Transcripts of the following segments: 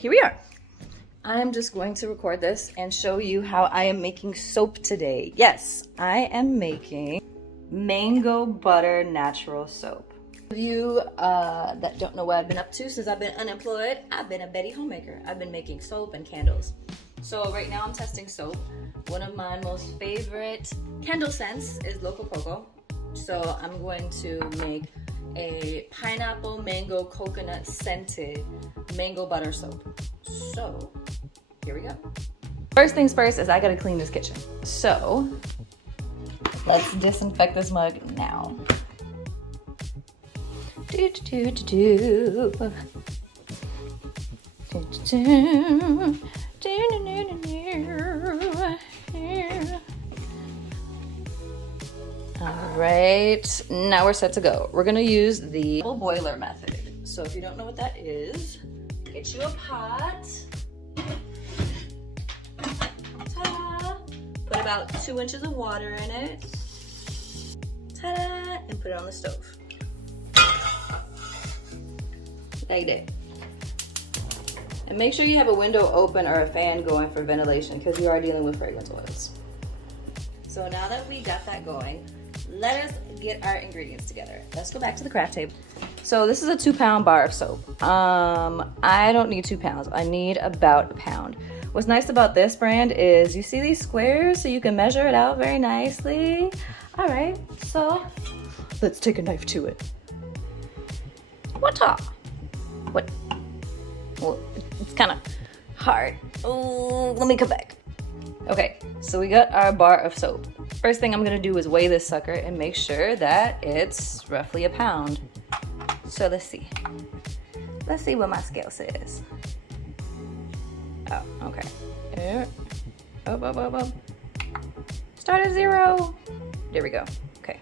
Here we are. I'm just going to record this and show you how I am making soap today. Yes, I am making mango butter natural soap. For you that don't know what I've been up to since I've been unemployed, I've been a Betty homemaker. I've been making soap and candles. So right now I'm testing soap. One of my most favorite candle scents is Loco Coco. So I'm going to make a pineapple mango coconut scented mango butter soap. So here we go. First things first is I gotta clean this kitchen. So let's disinfect this mug now. All right, now we're set to go. We're gonna use the double boiler method. So if you don't know what that is, get you a pot. Ta-da! Put about 2 inches of water in it. Ta-da! And put it on the stove. Like that. And make sure you have a window open or a fan going for ventilation because you are dealing with fragrance oils. So now that we got that going, let us get our ingredients together. Let's go back to the craft table. So this is a 2-pound bar of soap. I don't need 2 pounds. I need about a pound. What's nice about this brand is you see these squares so you can measure it out very nicely. All right, so let's take a knife to it. What? Well, it's kind of hard. Oh, let me come back. Okay, so we got our bar of soap. First thing I'm gonna do is weigh this sucker and make sure that it's roughly a pound. So let's see. Let's see what my scale says. Oh, okay. Up. Start at 0. There we go. Okay.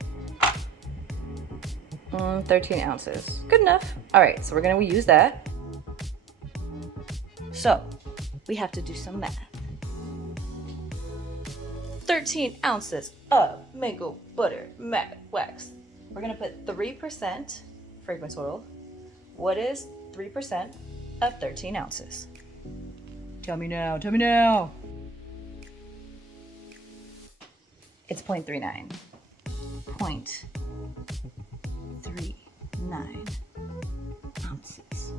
13 ounces. Good enough. All right, so we're gonna use that. So we have to do some math. 13 ounces of mango butter matte wax. We're gonna put 3% fragrance oil. What is 3% of 13 ounces? Tell me now. It's 0.39. 0.39 ounces.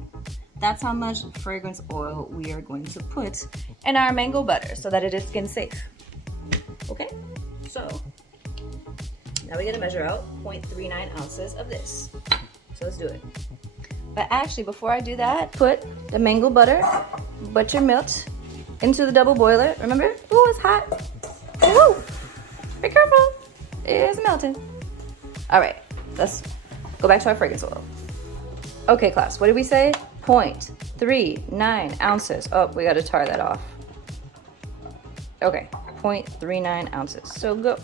That's how much fragrance oil we are going to put in our mango butter so that it is skin safe. Okay, so now we gotta measure out 0.39 ounces of this. So let's do it. But actually, before I do that, put the mango butter, buttermilk, into the double boiler. Remember? Ooh, it's hot. Ooh, be careful. It's melting. All right, let's go back to our fragrance oil. Okay, class, what did we say? 0.39 ounces. Oh, we gotta tar that off. Okay. 0.39 ounces. So go.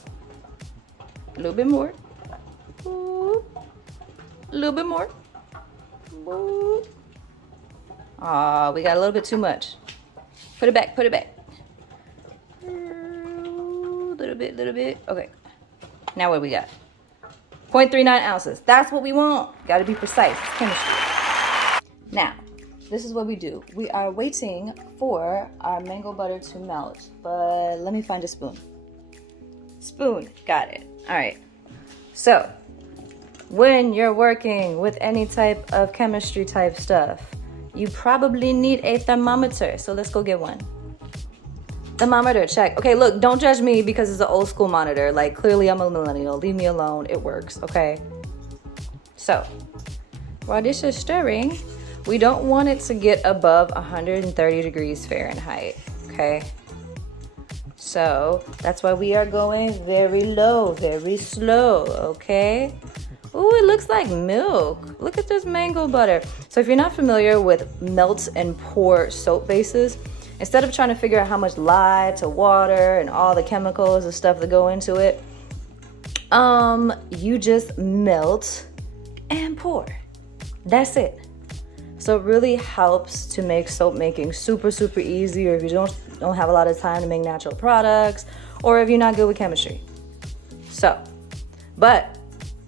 A little bit more. Ooh. A little bit more. Ooh. Aw, we got a little bit too much. Put it back. Little bit. Okay. Now what do we got? 0.39 ounces. That's what we want. Got to be precise. It's chemistry. Now, this is what we do. We are waiting for our mango butter to melt, but let me find a spoon. Spoon, got it. All right. So, when you're working with any type of chemistry type stuff, you probably need a thermometer. So let's go get one. Thermometer, check. Okay, look, don't judge me because it's an old school monitor. Like, clearly I'm a millennial. Leave me alone. It works, okay? So, while this is stirring, we don't want it to get above 130 degrees Fahrenheit, okay? So that's why we are going very low, very slow, okay? Ooh, it looks like milk. Look at this mango butter. So if you're not familiar with melt and pour soap bases, instead of trying to figure out how much lye to water and all the chemicals and stuff that go into it, you just melt and pour. That's it. So it really helps to make soap making super easy, or if you don't have a lot of time to make natural products, or if you're not good with chemistry. So, but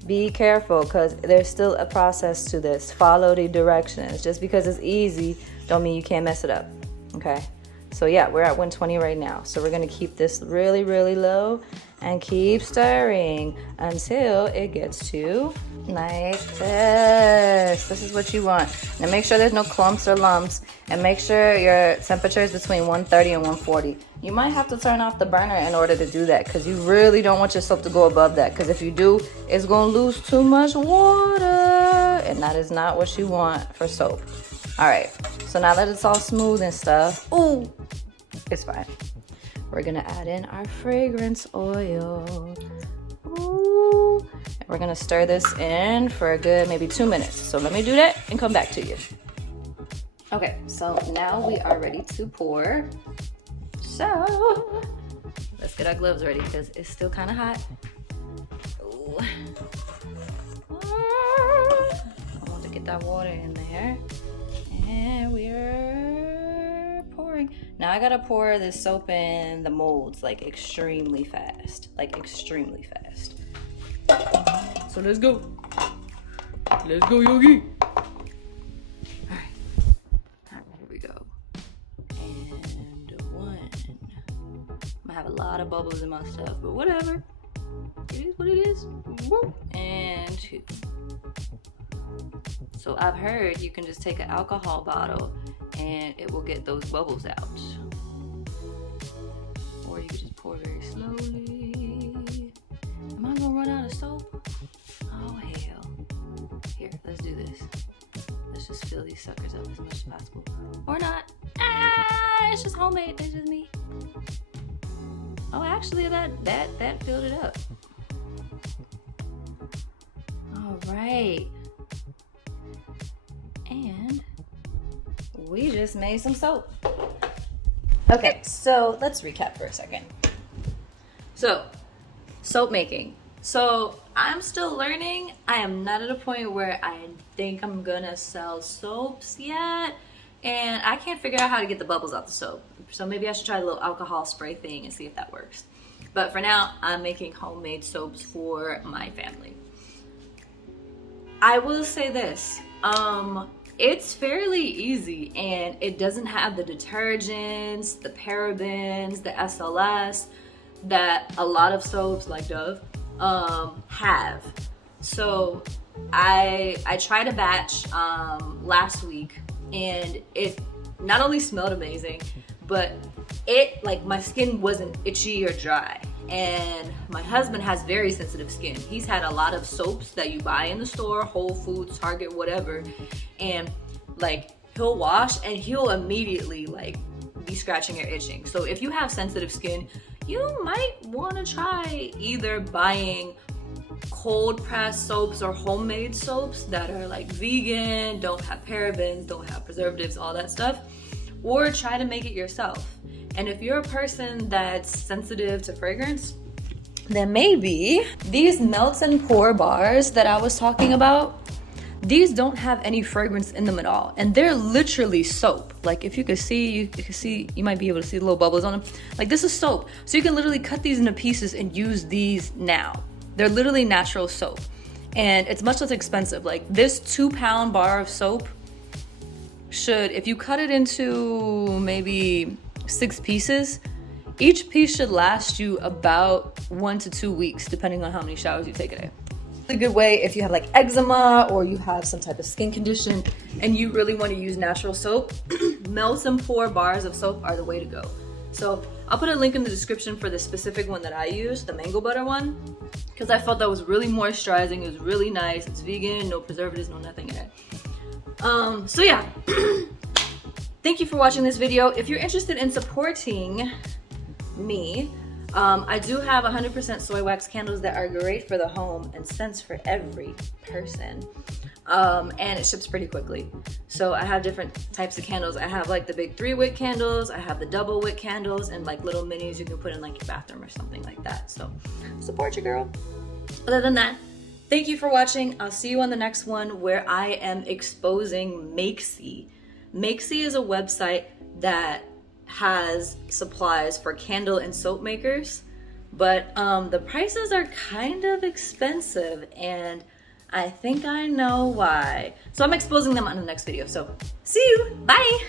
be careful because there's still a process to this. Follow the directions. Just because it's easy don't mean you can't mess it up, okay? So yeah, we're at 120 right now. So we're gonna keep this really, really low and keep stirring until it gets to like this. This is what you want. Now make sure there's no clumps or lumps, and make sure your temperature is between 130 and 140. You might have to turn off the burner in order to do that, because you really don't want your soap to go above that, because if you do, it's gonna lose too much water, and that is not what you want for soap. All right, so now that it's all smooth and stuff, ooh, it's fine. We're gonna add in our fragrance oil. Ooh. And we're gonna stir this in for a good maybe 2 minutes. So let me do that and come back to you. Okay, so now we are ready to pour. So let's get our gloves ready because it's still kind of hot. Ooh. I want to get that water in there. And we're pouring. Now I gotta pour this soap in the molds like extremely fast. Like extremely fast. So let's go. Let's go, Yogi. Alright. Here we go. And one. I have a lot of bubbles in my stuff, but whatever. It is what it is. And two. So I've heard you can just take an alcohol bottle and it will get those bubbles out. Or you can just pour very slowly. Am I gonna run out of soap? Oh hell. Here, let's do this. Let's just fill these suckers up as much as possible. Or not. Ah, it's just homemade, that's just me. Oh, actually that filled it up. All right. And we just made some soap. Okay, so let's recap for a second. So, soap making. So, I'm still learning. I am not at a point where I think I'm gonna sell soaps yet. And I can't figure out how to get the bubbles out the soap. So maybe I should try the little alcohol spray thing and see if that works. But for now, I'm making homemade soaps for my family. I will say this. It's fairly easy and it doesn't have the detergents, the parabens, the SLS that a lot of soaps like Dove have. So I tried a batch last week and it not only smelled amazing, but it, like, my skin wasn't itchy or dry. And my husband has very sensitive skin. He's had a lot of soaps that you buy in the store, Whole Foods, Target, whatever, and like he'll wash and he'll immediately like be scratching or itching. So if you have sensitive skin, you might want to try either buying cold pressed soaps or homemade soaps that are like vegan, don't have parabens, don't have preservatives, all that stuff, or try to make it yourself. And if you're a person that's sensitive to fragrance, then maybe these melt and pour bars that I was talking about, these don't have any fragrance in them at all. And they're literally soap. Like if you could see, you might be able to see the little bubbles on them. Like this is soap. So you can literally cut these into pieces and use these now. They're literally natural soap. And it's much less expensive. Like this 2-pound bar of soap should, if you cut it into maybe 6 pieces, each piece should last you about 1 to 2 weeks, depending on how many showers you take a day. A good way if you have like eczema or you have some type of skin condition and you really want to use natural soap, melt and pour bars of soap are the way to go. So I'll put a link in the description for the specific one that I use, the mango butter one, because I felt that was really moisturizing. It was really nice. It's vegan, no preservatives, no nothing in it. So yeah. Thank you for watching this video. If you're interested in supporting me, I do have 100% soy wax candles that are great for the home and scents for every person. And it ships pretty quickly. So I have different types of candles. I have like the big 3-wick candles, I have the double wick candles, and like little minis you can put in like your bathroom or something like that. So support your girl. Other than that, thank you for watching. I'll see you on the next one where I am exposing Makesy. Makesy is a website that has supplies for candle and soap makers, but the prices are kind of expensive, and I think I know why. So I'm exposing them on the next video. So see you. Bye.